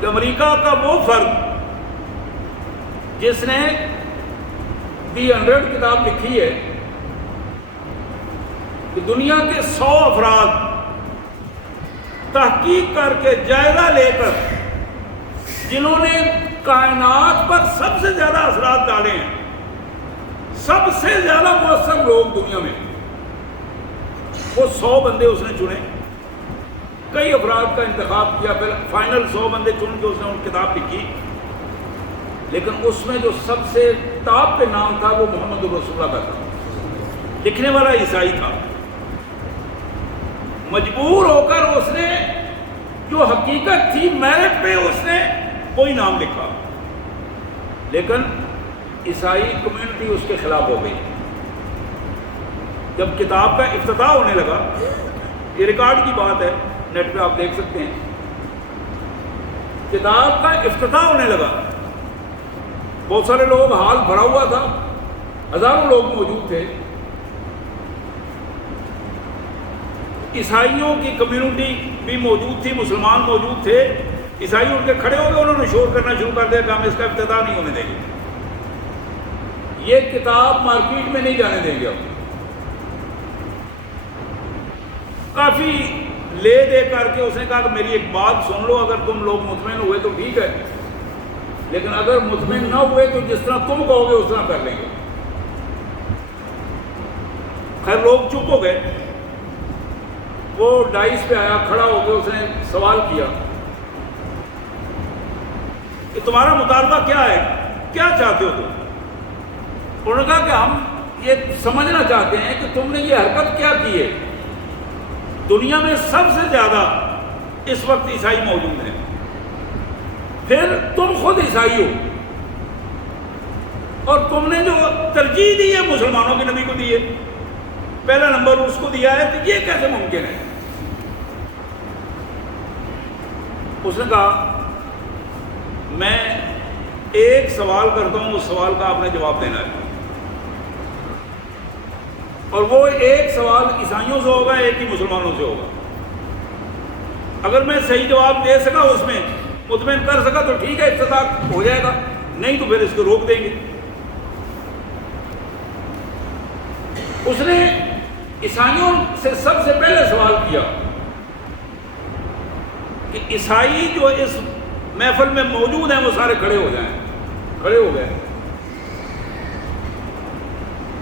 کہ امریکہ کا وہ فرد جس نے دی 100 کتاب لکھی ہے کہ دنیا کے 100 افراد تحقیق کر کے جائزہ لے کر جنہوں نے کائنات پر سب سے زیادہ اثرات ڈالے ہیں، سب سے زیادہ مؤثر لوگ دنیا میں، وہ 100 بندے اس نے چنے، کئی افراد کا انتخاب کیا، پھر فائنل 100 بندے چن کے اس نے ان کتاب لکھی، لیکن اس میں جو سب سے ٹاپ پہ نام تھا وہ محمد رسول اللہ کا تھا، لکھنے والا عیسائی تھا۔ مجبور ہو کر اس نے جو حقیقت تھی میرٹ پہ اس نے کوئی نام لکھا، لیکن عیسائی کمیونٹی اس کے خلاف ہو گئی۔ جب کتاب کا افتتاح ہونے لگا، یہ ریکارڈ کی بات ہے، نیٹ پہ آپ دیکھ سکتے ہیں، کتاب کا افتتاح ہونے لگا، بہت سارے لوگ، ہال بھرا ہوا تھا، ہزاروں لوگ موجود تھے، عیسائیوں کی کمیونٹی بھی موجود تھی، مسلمان موجود تھے، عیسائی ان کے کھڑے ہو گئے، انہوں نے شور کرنا شروع کر دیا کہ ہم اس کا افتتاح نہیں ہونے دیں گے، یہ کتاب مارکیٹ میں نہیں جانے دیں گے۔ اب کافی لے دے کر کے اس نے کہا کہ میری ایک بات سن لو، اگر تم لوگ مطمئن ہوئے تو ٹھیک ہے، لیکن اگر مطمئن نہ ہوئے تو جس طرح تم کہو گے اس طرح کر لیں گے۔ خیر لوگ چپ ہو گئے، وہ ڈائس پہ آیا، کھڑا ہو کے اس نے سوال کیا کہ تمہارا مطالبہ کیا ہے، کیا چاہتے ہو تم؟ انہوں نے کہا کہ ہم یہ سمجھنا چاہتے ہیں کہ تم نے یہ حرکت کیا کی ہے، دنیا میں سب سے زیادہ اس وقت عیسائی موجود ہیں، پھر تم خود عیسائی ہو، اور تم نے جو ترجیح دی ہے مسلمانوں کے نبی کو دی ہے، پہلا نمبر اس کو دیا ہے، تو یہ کیسے ممکن ہے؟ اس نے کہا میں ایک سوال کرتا ہوں، اس سوال کا آپ نے جواب دینا ہے، اور وہ ایک سوال عیسائیوں سے ہوگا، ایک ہی مسلمانوں سے ہوگا۔ اگر میں صحیح جواب دے سکا، اس میں مطمئن کر سکا تو ٹھیک ہے، افتتاح ہو جائے گا، نہیں تو پھر اس کو روک دیں گے۔ اس نے عیسائیوں سے سب سے پہلے سوال کیا کہ عیسائی جو اس محفل میں موجود ہیں وہ سارے کھڑے ہو جائیں۔ کھڑے ہو گئے۔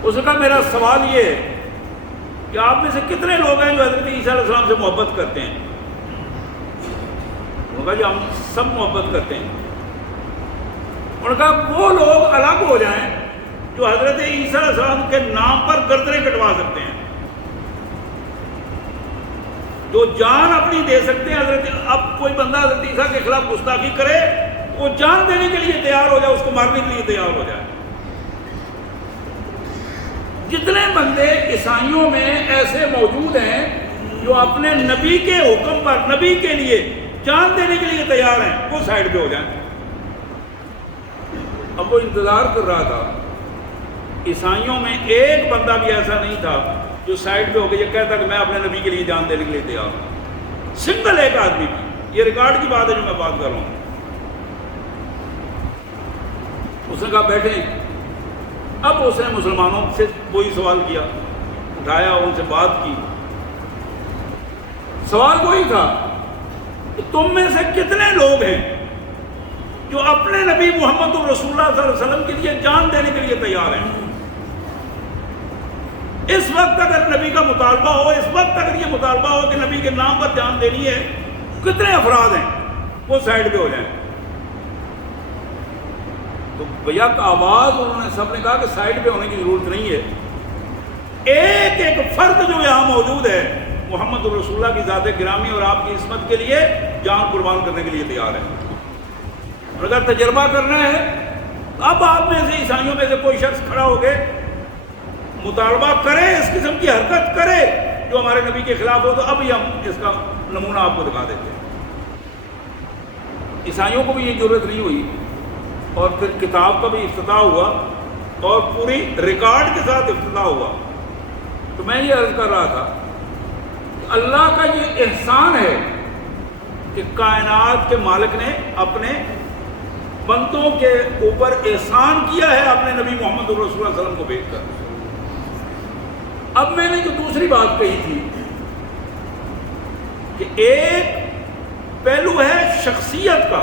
اس نے کہا میرا سوال یہ ہے کہ آپ میں سے کتنے لوگ ہیں جو حضرت عیسیٰ علیہ السلام سے محبت کرتے ہیں؟ انہوں نے کہا جی ہم سب محبت کرتے ہیں۔ انہوں نے کہا وہ لوگ الگ ہو جائیں جو حضرت عیسیٰ علیہ السلام کے نام پر گردنیں کٹوا سکتے ہیں، جو جان اپنی دے سکتے ہیں۔ اب کوئی بندہ حضرت عیسیٰ کے خلاف گستاخی کرے، وہ جان دینے کے لیے تیار ہو جائے، اس کو مارنے کے لیے تیار ہو جائے۔ جتنے بندے عیسائیوں میں ایسے موجود ہیں جو اپنے نبی کے حکم پر، نبی کے لیے جان دینے کے لیے تیار ہیں، وہ سائڈ پہ ہو جائیں۔ اب وہ انتظار کر رہا تھا، عیسائیوں میں ایک بندہ بھی ایسا نہیں تھا جو سائڈ پہ ہو کے یہ کہتا کہ میں اپنے نبی کے لیے جان دینے کے لیے تیار ہوں، سنگل ایک آدمی بھی۔ یہ ریکارڈ کی بات ہے جو میں بات کر رہا ہوں۔ اس نے کہا بیٹھیں۔ اب اس نے مسلمانوں سے کوئی سوال کیا، اٹھایا، ان سے بات کی۔ سوال وہی تھا کہ تم میں سے کتنے لوگ ہیں جو اپنے نبی محمد رسول اللہ صلی اللہ علیہ وسلم کے لیے جان دینے کے لیے تیار ہیں؟ اس وقت اگر نبی کا مطالبہ ہو، اس وقت اگر یہ مطالبہ ہو کہ نبی کے نام پر جان دینی ہے، کتنے افراد ہیں؟ وہ سائڈ پہ ہو جائیں۔ تو بیک آواز انہوں نے سب نے کہا کہ سائڈ پہ ہونے کی ضرورت نہیں ہے، ایک ایک فرد جو یہاں موجود ہے محمد رسول اللہ کی ذات گرامی اور آپ کی عصمت کے لیے جان قربان کرنے کے لیے تیار ہے۔ اور اگر تجربہ کرنا ہے، اب آپ میں سے عیسائیوں میں سے کوئی شخص کھڑا ہو کے مطالبہ کرے، اس قسم کی حرکت کرے جو ہمارے نبی کے خلاف ہو، تو اب ہی ہم اس کا نمونہ آپ کو دکھا دیتے ہیں۔ عیسائیوں کو بھی یہ ضرورت نہیں ہوئی، اور پھر کتاب کا بھی افتتاح ہوا اور پوری ریکارڈ کے ساتھ افتتاح ہوا۔ تو میں یہ عرض کر رہا تھا کہ اللہ کا یہ احسان ہے کہ کائنات کے مالک نے اپنے بندوں کے اوپر احسان کیا ہے اپنے نبی محمد رسول اللہ صلی اللہ علیہ وسلم کو بھیج کر۔ اب میں نے جو دوسری بات کہی تھی کہ ایک پہلو ہے شخصیت کا،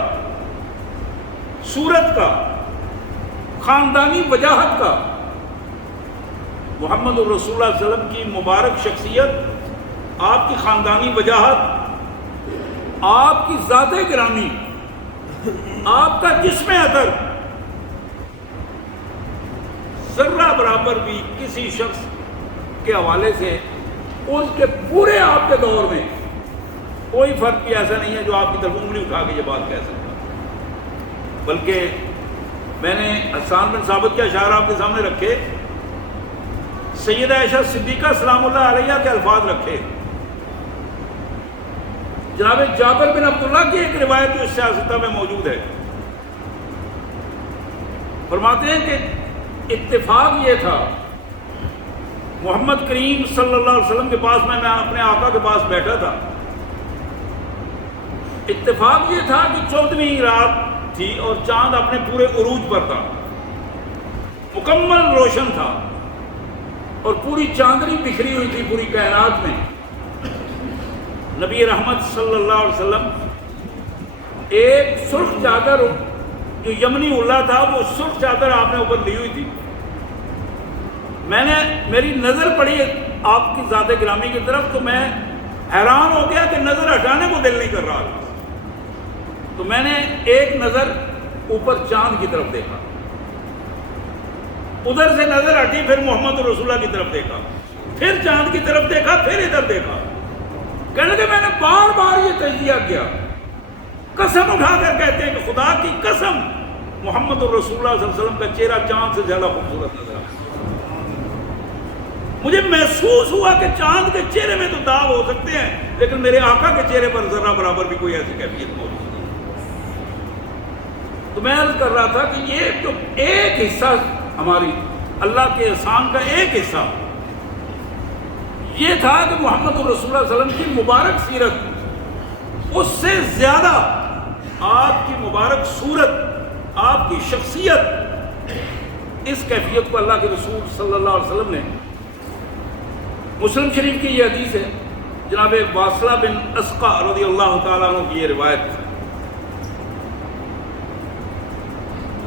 صورت کا، خاندانی وجاہت کا۔ محمد رسول اللہ صلی اللہ علیہ وسلم کی مبارک شخصیت، آپ کی خاندانی وجاہت، آپ کی ذات گرامی، آپ کا جسم اطہر ذرہ برابر بھی کسی شخص کے حوالے سے اس کے پورے آپ کے دور میں کوئی فرق بھی ایسا نہیں ہے جو آپ کی طرف انگلی اٹھا کے یہ بات کہہ سکتا۔ بلکہ میں نے حسان بن ثابت کے اشعار آپ کے سامنے رکھے، سیدہ عائشہ صدیقہ سلام اللہ علیہا کے الفاظ رکھے، جناب جابر بن عبداللہ کی ایک روایت جو سیاستہ میں موجود ہے، فرماتے ہیں کہ اتفاق یہ تھا، محمد کریم صلی اللہ علیہ وسلم کے پاس میں اپنے آقا کے پاس بیٹھا تھا، اتفاق یہ تھا کہ 14ویں رات تھی اور چاند اپنے پورے عروج پر تھا، مکمل روشن تھا اور پوری چاندنی بکھری ہوئی تھی پوری کائنات میں۔ نبی رحمت صلی اللہ علیہ وسلم ایک سرخ چادر جو یمنی اللہ تھا، وہ سرخ چادر آپ نے اوپر لی ہوئی تھی۔ میری نظر پڑی آپ کی ذات گرامی کی طرف تو میں حیران ہو گیا کہ نظر ہٹانے کو دل نہیں کر رہا، تو میں نے ایک نظر اوپر چاند کی طرف دیکھا، ادھر سے نظر ہٹی، پھر محمد رسول اللہ کی طرف دیکھا، پھر چاند کی طرف دیکھا، پھر ادھر دیکھا۔ کہنے کہ میں نے بار بار یہ تجزیہ کیا، قسم اٹھا کر کہتے ہیں کہ خدا کی قسم محمد رسول اللہ صلی اللہ علیہ وسلم کا چہرہ چاند سے زیادہ خوبصورت نظر آیا۔ مجھے محسوس ہوا کہ چاند کے چہرے میں تو داغ ہو سکتے ہیں، لیکن میرے آقا کے چہرے پر ذرہ برابر بھی کوئی ایسی کیفیت موجود نہیں۔ تو میں عرض کر رہا تھا کہ یہ جو ایک حصہ ہماری اللہ کے احسان کا ایک حصہ یہ تھا کہ محمد رسول اللہ صلی اللہ علیہ وسلم کی مبارک سیرت، اس سے زیادہ آپ کی مبارک صورت، آپ کی شخصیت، اس کیفیت کو اللہ کے رسول صلی اللہ علیہ وسلم نے، مسلم شریف کی یہ حدیث ہے، جناب واصلہ بن اسقع رضی اللہ تعالیٰ عنہ کی یہ روایت،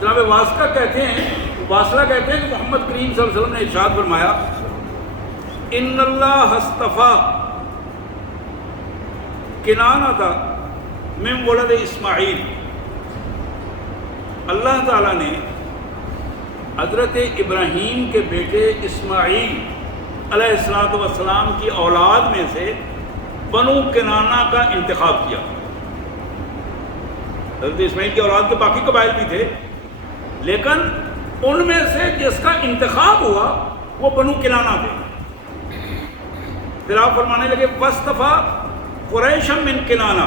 جناب واصلہ کہتے ہیں کہ محمد کریم صلی اللہ علیہ وسلم نے ارشاد فرمایا، ان اللہ اصطفیٰ کنانۃ من ولد اسماعیل، اللہ تعالیٰ نے حضرت ابراہیم کے بیٹے اسماعیل علیہ السلام کی اولاد میں سے بنو کنانہ کا انتخاب کیا۔ حضرت اسماعیل کی اولاد کے باقی قبائل بھی تھے، لیکن ان میں سے جس کا انتخاب ہوا وہ بنو کنانہ تھے۔ پھر آپ فرمانے لگے وَاصْطَفَىٰ قُرَيْشًا مِنْ کنانہ،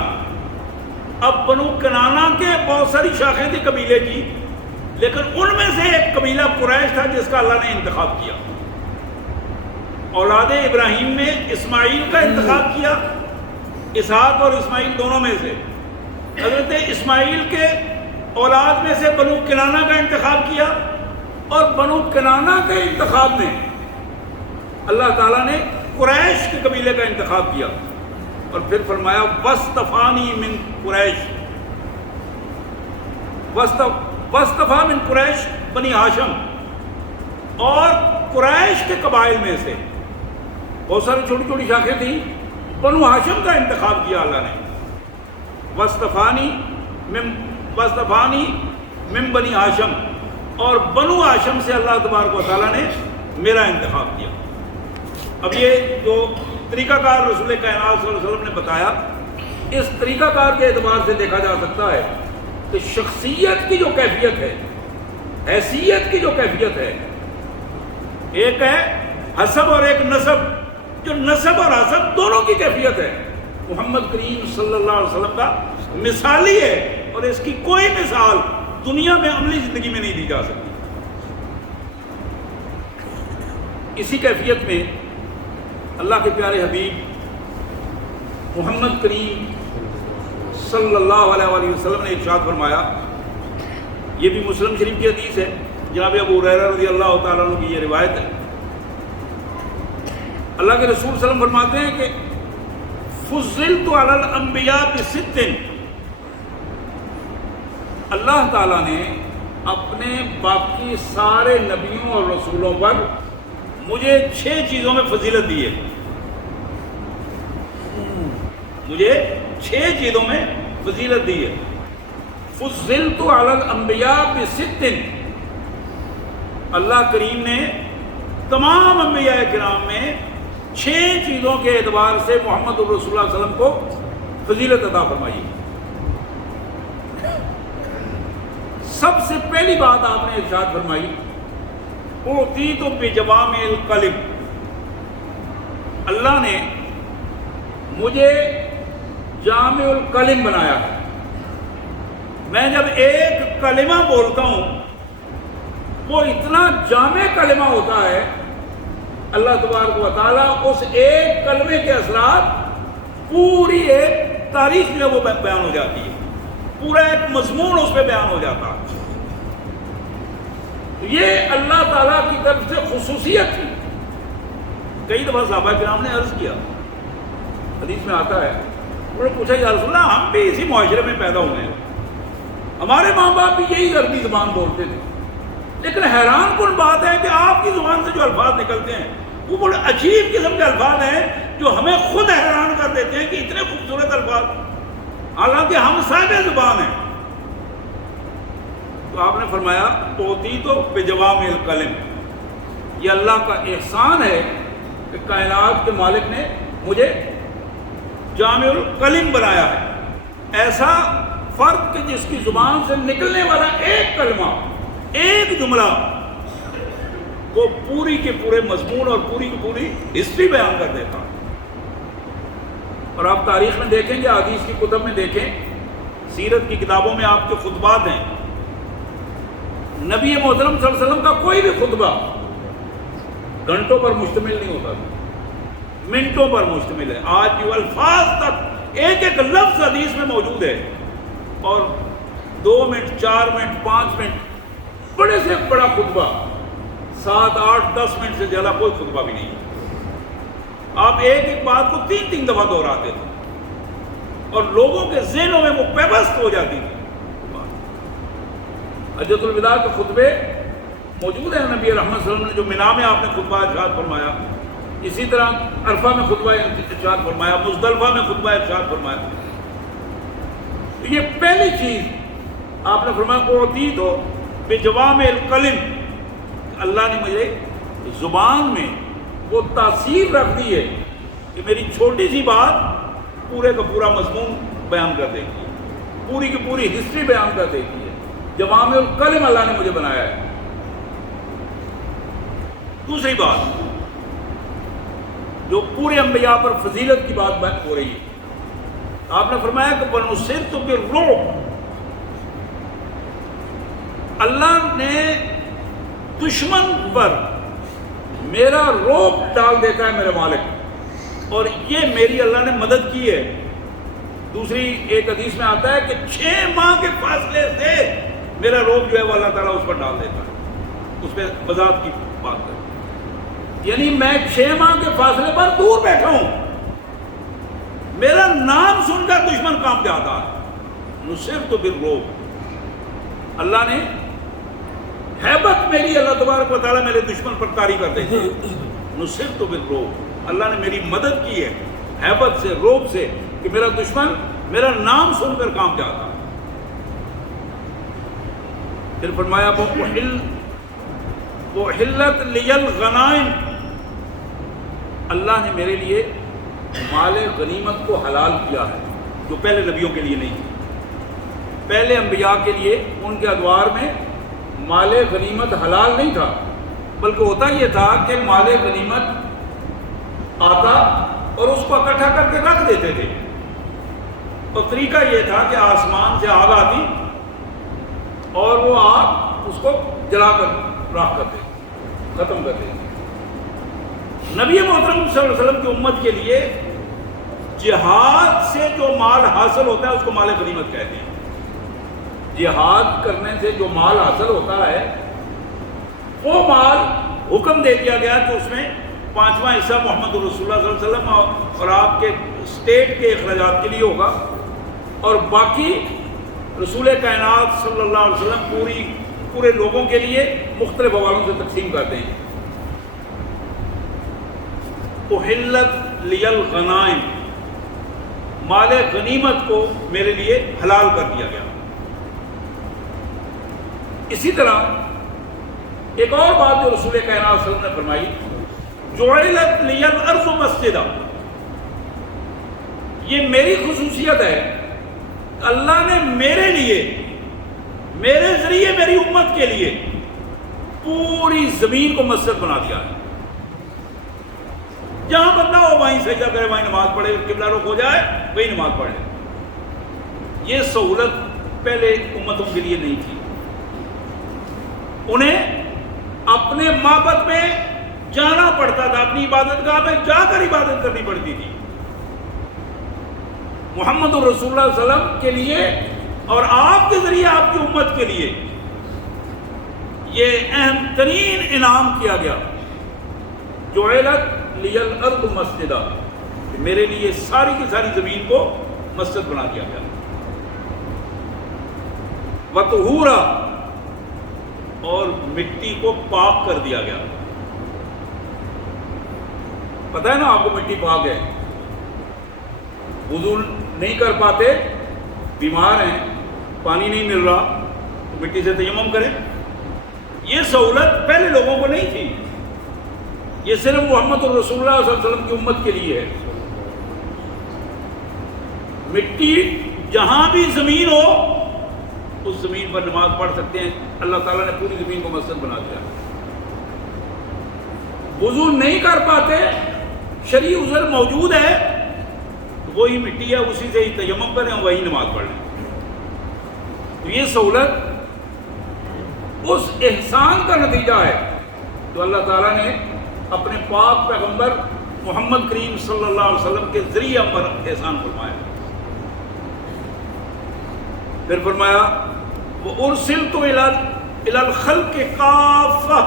اب بنو کنانہ کے بہت ساری شاخیں تھی قبیلے کی، لیکن ان میں سے ایک قبیلہ قریش تھا جس کا اللہ نے انتخاب کیا۔ اولاد ابراہیم میں اسماعیل کا انتخاب کیا، اسحاق اور اسماعیل دونوں میں سے، حضرت اسماعیل کے اولاد میں سے بنو کنانہ کا انتخاب کیا، اور بنو کنانہ کے انتخاب میں اللہ تعالیٰ نے قریش کے قبیلے کا انتخاب کیا، اور پھر فرمایا وَاصْطَفَانِي مِن قُرَيْش، وَاصْطَفَىٰ مِن قُرَيْش بنی ہاشم، اور قریش کے قبائل میں سے بہت ساری چھوٹی چھوٹی شاخیں تھیں، بنو ہاشم کا انتخاب کیا اللہ نے، وَاصْطَفَانِي مِن بنی ہاشم، اور بنو ہاشم سے اللہ تبارک و تعالیٰ نے میرا انتخاب کیا۔ اب یہ جو طریقہ کار رسول کائنات صلی اللہ علیہ وسلم نے بتایا، اس طریقہ کار کے اعتبار سے دیکھا جا سکتا ہے کہ شخصیت کی جو کیفیت ہے، حیثیت کی جو کیفیت ہے، ایک ہے حسب اور ایک نسب، جو نسب اور حسب دونوں کی کیفیت ہے، محمد کریم صلی اللہ علیہ وسلم کا مثالی ہے، اور اس کی کوئی مثال دنیا میں عملی زندگی میں نہیں دی جا سکتی۔ اسی کیفیت میں اللہ کے پیارے حبیب محمد کریم صلی اللہ علیہ وآلہ وسلم نے ارشاد فرمایا، یہ بھی مسلم شریف کی حدیث ہے، جناب ابو ہریرہ رضی اللہ تعالیٰ عنہ کی یہ روایت ہے، اللہ کے رسول صلی اللہ علیہ وسلم فرماتے ہیں کہ فضلت علی الانبیاء بست، اللہ تعالیٰ نے اپنے باقی سارے نبیوں اور رسولوں پر مجھے 6 چیزوں میں فضیلت دی ہے، مجھے 6 چیزوں میں فضیلت دی ہے۔ فضلت علی الانبیاء بست، اللہ کریم نے تمام انبیاء کرام میں 6 چیزوں کے اعتبار سے محمد رسول اللہ صلی اللہ علیہ وسلم کو فضیلت عطا فرمائی۔ سب سے پہلی بات آپ نے ارشاد فرمائی، اعطیت بجوامع الکلم، اللہ نے مجھے جامع الکلم بنایا ہے۔ میں جب ایک کلمہ بولتا ہوں وہ اتنا جامع کلمہ ہوتا ہے، اللہ تبارک و تعالیٰ اس ایک کلمے کے اثرات پوری ایک تاریخ جو ہے وہ بیان ہو جاتی ہے، پورا ایک مضمون اس پہ بیان ہو جاتا ہے۔ یہ اللہ تعالیٰ کی طرف سے خصوصیت تھی۔ کئی دفعہ صحابہ کرام نے عرض کیا، حدیث میں آتا ہے، انہوں نے پوچھا یا رسول اللہ ہم بھی اسی معاشرے میں پیدا ہوئے ہیں، ہمارے ماں باپ بھی یہی عربی زبان بولتے تھے، لیکن حیران کن بات ہے کہ آپ کی زبان سے جو الفاظ نکلتے ہیں وہ بڑے عجیب قسم کے الفاظ ہیں جو ہمیں خود حیران کر دیتے ہیں کہ اتنے خوبصورت الفاظ، حالانکہ ہم صاحب زبان ہیں۔ تو آپ نے فرمایا اعطیت بجوامع الکلم، یہ اللہ کا احسان ہے کہ کائنات کے مالک نے مجھے جامع الکلم بنایا ہے، ایسا فرد کہ جس کی زبان سے نکلنے والا ایک کلمہ، ایک جملہ وہ پوری کے پورے مضمون اور پوری کی پوری ہسٹری بیان کر دیتا۔ اور آپ تاریخ میں دیکھیں گے، حدیث کی کتب میں دیکھیں، سیرت کی کتابوں میں آپ کے خطبات ہیں، نبی محترم صلی اللہ علیہ وسلم کا کوئی بھی خطبہ گھنٹوں پر مشتمل نہیں ہوتا، منٹوں پر مشتمل ہے۔ آج جو الفاظ تک ایک ایک لفظ حدیث میں موجود ہے، اور 2 منٹ 4 منٹ 5 منٹ بڑے سے بڑا خطبہ، 7 8 10 منٹ سے زیادہ کوئی خطبہ بھی نہیں۔ آپ ایک ایک بات کو 3 دفعہ دہراتے تھے اور لوگوں کے ذہنوں میں وہ پیوست ہو جاتی تھی۔ حجۃ الوداع کے خطبے موجود ہیں، نبی رحمت صلی اللہ علیہ وسلم نے جو مینا میں آپ نے خطبہ ارشاد فرمایا، اسی طرح عرفہ میں خطبہ ارشاد فرمایا، مزدلفہ میں خطبہ ارشاد فرمایا۔ یہ پہلی چیز آپ نے فرمایا اعطیت بجوامع الکلم، اللہ نے مجھے زبان میں وہ تاثیر رکھ دی ہے کہ میری چھوٹی سی بات پورے کا پورا مضمون بیان کر دیتی ہے، پوری کی پوری ہسٹری بیان کر دیتی ہے۔ جوامع الکلم اللہ نے مجھے بنایا ہے۔ دوسری بات جو پورے انبیاء پر فضیلت کی بات ہو رہی ہے، آپ نے فرمایا کہ وَنُصِرْتُ بِالرُّعْبِ، اللہ نے دشمن پر میرا رعب ڈال دیتا ہے میرے مالک، اور یہ میری اللہ نے مدد کی ہے۔ دوسری ایک حدیث میں آتا ہے کہ 6 ماہ کے فاصلے سے میرا رعب جو ہے وہ اللہ تعالیٰ اس پر ڈال دیتا ہے، اس پہ وضاحت کی بات ہے، یعنی میں 6 ماہ کے فاصلے پر دور بیٹھا ہوں، میرا نام سن کر دشمن کانپ جاتا ہے۔ نصرت بالرعب، اللہ نے ہیبت میری اللہ تبارک و تعالیٰ میرے دشمن پر طاری کر دیتی ہے۔ نصرت بالرعب، اللہ نے میری مدد کی ہے ہیبت سے، رعب سے، کہ میرا دشمن میرا نام سن کر کانپ جاتا۔ پھر فرمایا وَأُحِلَّتْ لِيَ الْغَنَائِمُ، اللہ نے میرے لیے مال غنیمت کو حلال کیا ہے، جو پہلے نبیوں کے لیے نہیں تھی۔ پہلے انبیاء کے لیے ان کے ادوار میں مال غنیمت حلال نہیں تھا، بلکہ ہوتا یہ تھا کہ مال غنیمت آتا اور اس کو اکٹھا کر کے رکھ دیتے تھے، اور طریقہ یہ تھا کہ آسمان سے آگ آتی اور وہ آگ اس کو جلا کر راکھ کر دیتے، ختم کر دیتے۔ نبی محترم صلی اللہ علیہ وسلم کی امت کے لیے جہاد سے جو مال حاصل ہوتا ہے اس کو مال غنیمت کہتے ہیں. جہاد کرنے سے جو مال حاصل ہوتا ہے وہ مال حکم دے دیا گیا کہ اس میں 5واں حصہ محمد رسول اللہ صلی اللہ علیہ وسلم اور آپ کے اسٹیٹ کے اخراجات کے لیے ہوگا، اور باقی رسول کائنات صلی اللہ علیہ وسلم پورے لوگوں کے لیے مختلف حوالوں سے تقسیم کرتے ہیں. احلت لی الغنائم، مال غنیمت کو میرے لیے حلال کر دیا گیا. اسی طرح ایک اور بات جو رسول کائنات صلی اللہ علیہ وسلم نے فرمائی، جعلت لی الارض مسجدا، یہ میری خصوصیت ہے، اللہ نے میرے لیے، میرے ذریعے میری امت کے لیے پوری زمین کو مسجد بنا دیا ہے. جہاں بندہ ہو وہیں سجدہ کرے، وہیں نماز پڑھے، قبلہ رخ ہو جائے وہیں نماز پڑھ لے. یہ سہولت پہلے امتوں کے لیے نہیں تھی. انہیں اپنے معبد میں جانا پڑتا تھا، اپنی عبادت گاہ میں جا کر عبادت کرنی پڑتی تھی. محمد رسول اللہ صلی اللہ علیہ وسلم کے لیے اور آپ کے ذریعے آپ کی امت کے لیے یہ اہم ترین انعام کیا گیا، جعلت لی الارض مسجدا، میرے لیے ساری کی ساری زمین کو مسجد بنا دیا گیا. وطہورا، اور مٹی کو پاک کر دیا گیا. پتہ ہے نا آپ کو مٹی پاک ہے، وضو نہیں کر پاتے، بیمار ہیں، پانی نہیں مل رہا تو مٹی سے تیمم کریں. یہ سہولت پہلے لوگوں کو نہیں تھی، یہ صرف محمد الرسول اللہ صلی اللہ علیہ وسلم کی امت کے لیے ہے. مٹی جہاں بھی زمین ہو اس زمین پر نماز پڑھ سکتے ہیں. اللہ تعالیٰ نے پوری زمین کو مسجد بنا دیا. وضو نہیں کر پاتے، شرعی عذر موجود ہے، وہی مٹی ہے، اسی سے ہی تیمم کریں اور وہی نماز پڑھ لیں. تو یہ سہولت اس احسان کا نتیجہ ہے جو اللہ تعالیٰ نے اپنے پاک پیغمبر محمد کریم صلی اللہ علیہ وسلم کے ذریعے ہم پر احسان فرمایا. پھر فرمایا وَأُرْسِلْتُ إِلَى الْخَلْقِ كَافَّةً،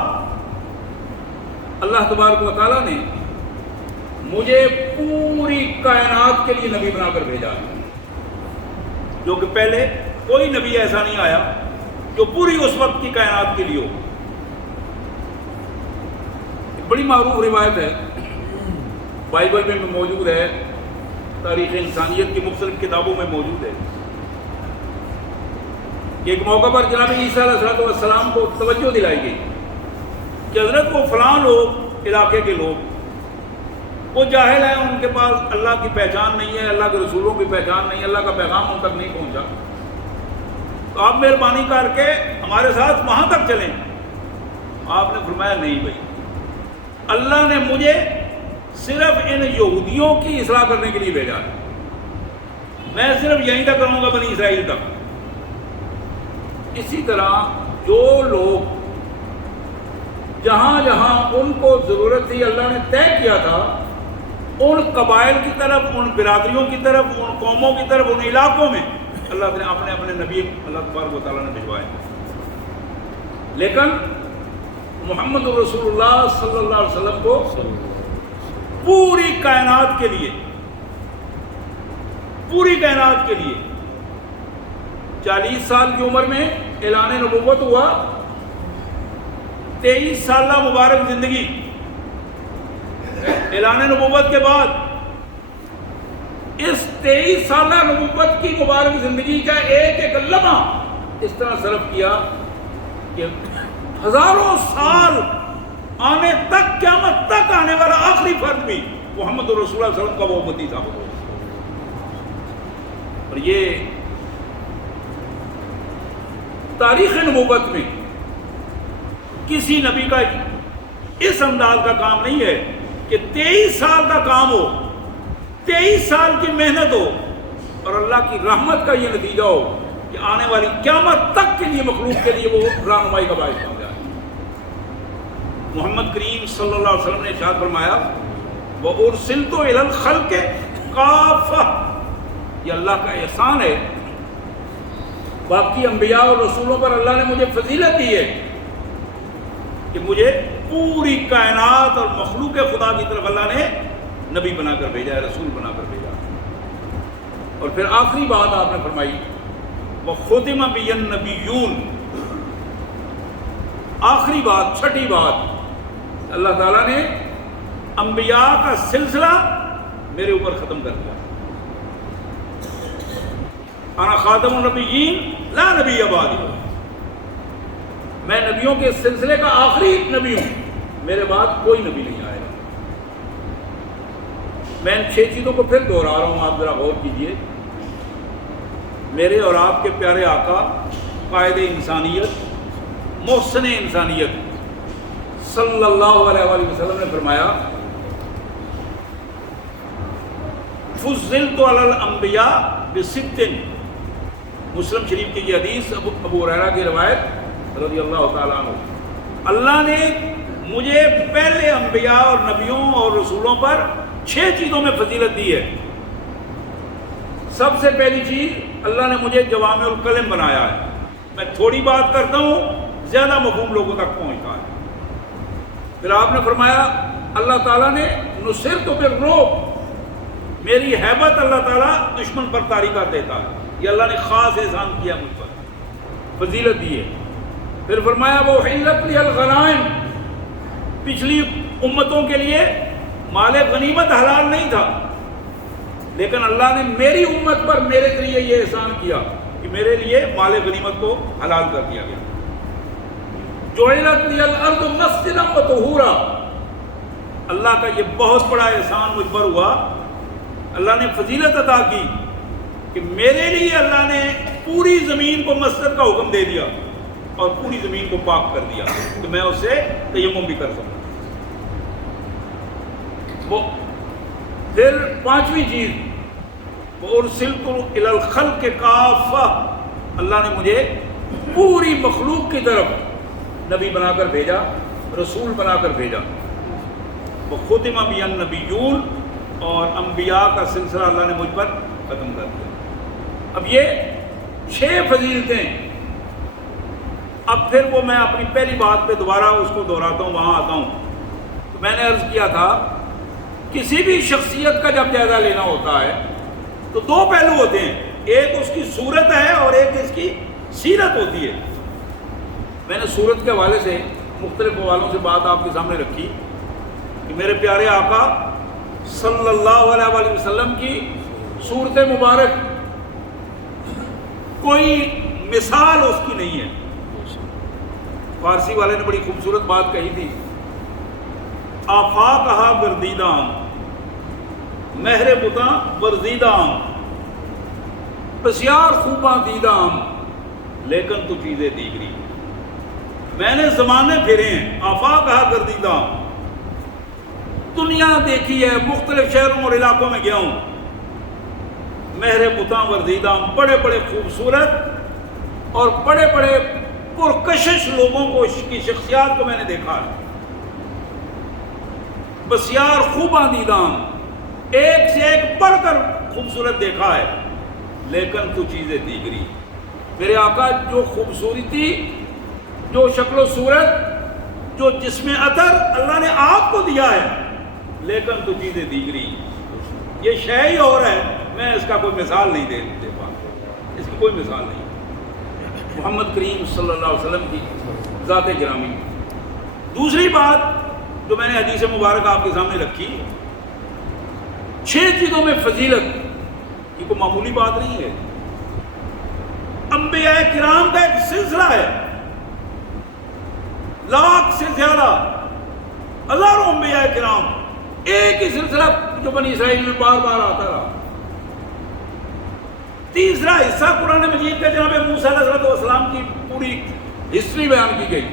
اللہ تبارک و تعالیٰ نے مجھے پوری کائنات کے لیے نبی بنا کر بھیجا ہے، جو کہ پہلے کوئی نبی ایسا نہیں آیا جو پوری اس وقت کی کائنات کے لیے ہو. بڑی معروف روایت ہے، بائبل میں موجود ہے، تاریخ انسانیت کی مختلف کتابوں میں موجود ہے کہ ایک موقع پر جناب عیسیٰ علیہ السلام کو توجہ دلائی گئی کہ حضرت وہ فلاں لوگ، علاقے کے لوگ، وہ جاہل ہیں، ان کے پاس اللہ کی پہچان نہیں ہے، اللہ کے رسولوں کی پہچان نہیں ہے، اللہ کا پیغام ان تک نہیں پہنچا، تو آپ مہربانی کر کے ہمارے ساتھ وہاں تک چلیں. آپ نے فرمایا نہیں بھائی، اللہ نے مجھے صرف ان یہودیوں کی اصلاح کرنے کے لیے بھیجا ہے، میں صرف یہیں تک رہوں گا، بنی اسرائیل تک. اسی طرح جو لوگ جہاں جہاں ان کو ضرورت تھی اللہ نے طے کیا تھا، ان قبائل کی طرف، ان برادریوں کی طرف، ان قوموں کی طرف، ان علاقوں میں اللہ نے اپنے نبی اللہ تبارک و تعالیٰ نے بھجوائے. لیکن محمد رسول اللہ صلی اللہ علیہ وسلم کو پوری کائنات کے لیے، پوری کائنات کے لیے 40 سال کی عمر میں اعلان نبوت ہوا، 23 سالہ مبارک زندگی، اعلان نبوت کے بعد اس 23 سالہ نبوت کی مبارک زندگی کا ایک ایک لمحہ اس طرح صرف کیا کہ ہزاروں سال آنے تک، قیامت تک آنے والا آخری فرد بھی محمد رسول اللہ صلی اللہ علیہ وسلم کا وہ امتی ثابت ہو. اور یہ تاریخ نبوت میں کسی نبی کا اس انداز کا کام نہیں ہے کہ 23 سال کا کام ہو، 23 سال کی محنت ہو اور اللہ کی رحمت کا یہ نتیجہ ہو کہ آنے والی قیامت تک کے لیے مخلوق کے لیے وہ رہنمائی کا باعث بن جائے. محمد کریم صلی اللہ علیہ وسلم نے ارشاد فرمایا وَأُرْسِلْتُ إِلَى الْخَلْقِ کافہ، یہ اللہ کا احسان ہے۔ باقی انبیاء اور رسولوں پر اللہ نے مجھے فضیلت دی ہے کہ مجھے پوری کائنات اور مخلوق خدا کی طرف اللہ نے نبی بنا کر بھیجا ہے، رسول بنا کر بھیجا۔ اور پھر آخری بات آپ نے فرمائی وَخُتِمَ بِهِ النَّبِيُّونَ، آخری بات، چھٹی بات، اللہ تعالیٰ نے انبیاء کا سلسلہ میرے اوپر ختم کر دیا۔ انا خاتم النبیین لا نبی بعدی، میں نبیوں کے سلسلے کا آخری نبی ہوں، میرے بعد کوئی نبی نہیں آئے گا۔ میں ان 6 چیزوں کو پھر دہرا رہا ہوں، آپ ذرا غور کیجئے۔ میرے اور آپ کے پیارے آقا قائد انسانیت، محسن انسانیت صلی اللہ علیہ وآلہ وسلم نے فرمایا فضلت علی الانبیاء بست، مسلم شریف کی یہ حدیث ابو ہریرہ کی روایت رضی اللہ تعالیٰ عنہ، اللہ نے مجھے پہلے انبیاء اور نبیوں اور رسولوں پر 6 چیزوں میں فضیلت دی ہے۔ سب سے پہلی چیز، اللہ نے مجھے جوامع الکلم بنایا ہے، میں تھوڑی بات کرتا ہوں، زیادہ مفہوم لوگوں تک پہنچتا ہے۔ پھر آپ نے فرمایا اللہ تعالیٰ نے نصرت بالرعب، میری ہیبت اللہ تعالیٰ دشمن پر طاری کر دیتا ہے، یہ اللہ نے خاص احسان کیا مجھ پر، فضیلت دی ہے۔ پھر فرمایا وہ حلت لی الغنائم، پچھلی امتوں کے لیے مال غنیمت حلال نہیں تھا، لیکن اللہ نے میری امت پر میرے ذریعے یہ احسان کیا کہ میرے لیے مال غنیمت کو حلال کر دیا گیا۔ جعلت لی الارض مسجدا وطہورا، اللہ کا یہ بہت بڑا احسان مجھ پر ہوا، اللہ نے فضیلت عطا کی کہ میرے لیے اللہ نے پوری زمین کو مسجد کا حکم دے دیا اور پوری زمین کو پاک کر دیا کہ میں اس سے تیمم بھی کر سکوں۔ وہ پھر 5ویں چیز وَأُرْسِلْتُ إِلَى الْخَلْقِ كَافَّةً، اللہ نے مجھے پوری مخلوق کی طرف نبی بنا کر بھیجا، رسول بنا کر بھیجا۔ وَخُتِمَ بِهِ النَّبِيُّونَ، اور انبیاء کا سلسلہ اللہ نے مجھ پر ختم کر دیا۔ اب یہ 6 فضیلتیں، اب پھر وہ میں اپنی پہلی بات پہ دوبارہ اس کو دہراتا ہوں، وہاں آتا ہوں۔ تو میں نے عرض کیا تھا کسی بھی شخصیت کا جب جائزہ لینا ہوتا ہے تو 2 پہلو ہوتے ہیں، ایک اس کی صورت ہے اور ایک اس کی سیرت ہوتی ہے۔ میں نے صورت کے حوالے سے مختلف حوالوں سے بات آپ کے سامنے رکھی کہ میرے پیارے آقا صلی اللہ علیہ وآلہ وسلم کی صورت مبارک کوئی مثال اس کی نہیں ہے۔ فارسی والے نے بڑی خوبصورت بات کہی تھی، آفاقہا گردیدام، مہر بتاں ورزیدام، بسیار خوباں دیدام لیکن تو چیزیں دیگری۔ میں نے زمانے پھرے ہیں، آفاقہا گردیدام، دنیا دیکھی ہے، مختلف شہروں اور علاقوں میں گیا ہوں، مہر بتاں ورزیدام، بڑے بڑے خوبصورت اور بڑے بڑے پرکشش لوگوں کو کی شخصیات کو میں نے دیکھا ہے۔ بسیار خوباں دیدام، ایک سے ایک بڑھ کر خوبصورت دیکھا ہے، لیکن تو چیزیں دیگری۔ میرے آقا جو خوبصورتی، جو شکل و صورت، جو جسم عطر اللہ نے آپ کو دیا ہے، لیکن تو چیزیں دیگری، یہ شے ہی اور ہے، میں اس کا کوئی مثال نہیں دے پا، اس کی کوئی مثال نہیں۔ محمد کریم صلی اللہ علیہ وسلم کی ذات گرامی۔ دوسری بات جو میں نے حدیث مبارک آپ کے سامنے رکھی، 6 چیزوں میں فضیلت، یہ کوئی معمولی بات نہیں ہے۔ انبیاء کرام کا ایک سلسلہ ہے، لاکھ سے زیادہ، ہزاروں انبیاء کرام، ایک ہی سلسلہ جو بنی اسرائیل میں بار بار آتا رہا۔ تیسرا حصہ قرآن مجید کا جناب موسیٰ علیہ السلام کی پوری ہسٹری بیان کی گئی،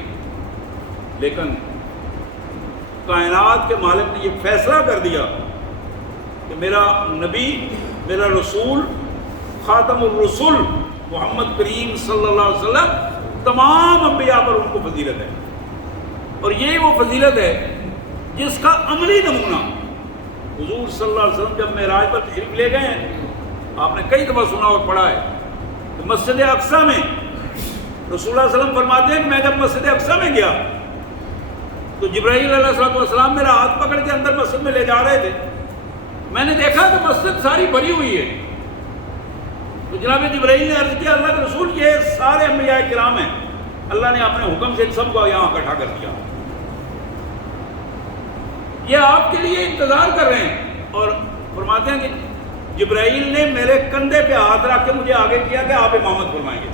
لیکن کائنات کے مالک نے یہ فیصلہ کر دیا کہ میرا نبی، میرا رسول، خاتم الرسول محمد کریم صلی اللہ علیہ وسلم، تمام انبیاء پر ان کو فضیلت ہے، اور یہی وہ فضیلت ہے جس کا عملی نمونہ حضور صلی اللہ علیہ وسلم جب معراج پر تشریف لے گئے ہیں، آپ نے کئی دفعہ سنا اور پڑھا ہے کہ مسجد اقصیٰ میں رسول اللہ علیہ وسلم فرماتے ہیں کہ میں جب مسجد اقصیٰ میں گیا تو جبرائیل علیہ السلام میرا ہاتھ پکڑ کے اندر مسجد میں لے جا رہے تھے، میں نے دیکھا کہ مسجد ساری بھری ہوئی ہے، تو جناب جبرائیل نے عرض کیا اللہ کے رسول یہ سارے انبیاء کرام ہیں، اللہ نے اپنے حکم سے ان سب کو یہاں اکٹھا کر دیا، یہ آپ کے لیے انتظار کر رہے ہیں۔ اور فرماتے ہیں کہ جبرائیل نے میرے کندھے پہ ہاتھ رکھ کے مجھے آگے کیا کہ آپ امامت فرمائیں گے۔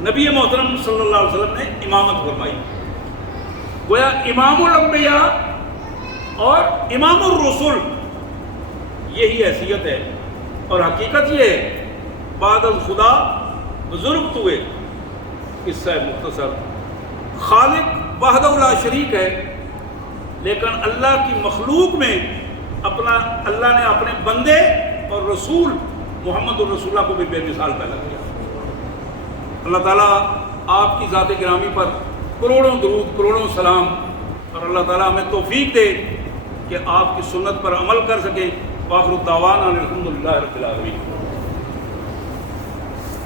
نبی محترم صلی اللہ علیہ وسلم نے امامت فرمائی، گویا امام الانبیاء اور امام الرسل یہی حیثیت ہے، اور حقیقت یہ ہے بعد الخدا بزرگ ہوئے۔ قصہ مختصر، خالق وحدہ لا شریک ہے، لیکن اللہ کی مخلوق میں اللہ نے اپنے بندے اور رسول محمد الرسول اللہ کو بھی بے مثال پیدا کیا۔ اللہ تعالیٰ آپ کی ذات گرامی پر کروڑوں درود، کروڑوں سلام، اور اللہ تعالیٰ ہمیں توفیق دے کہ آپ کی سنت پر عمل کر سکے۔ وآخر الدعوانا الحمدللہ رب العالمین۔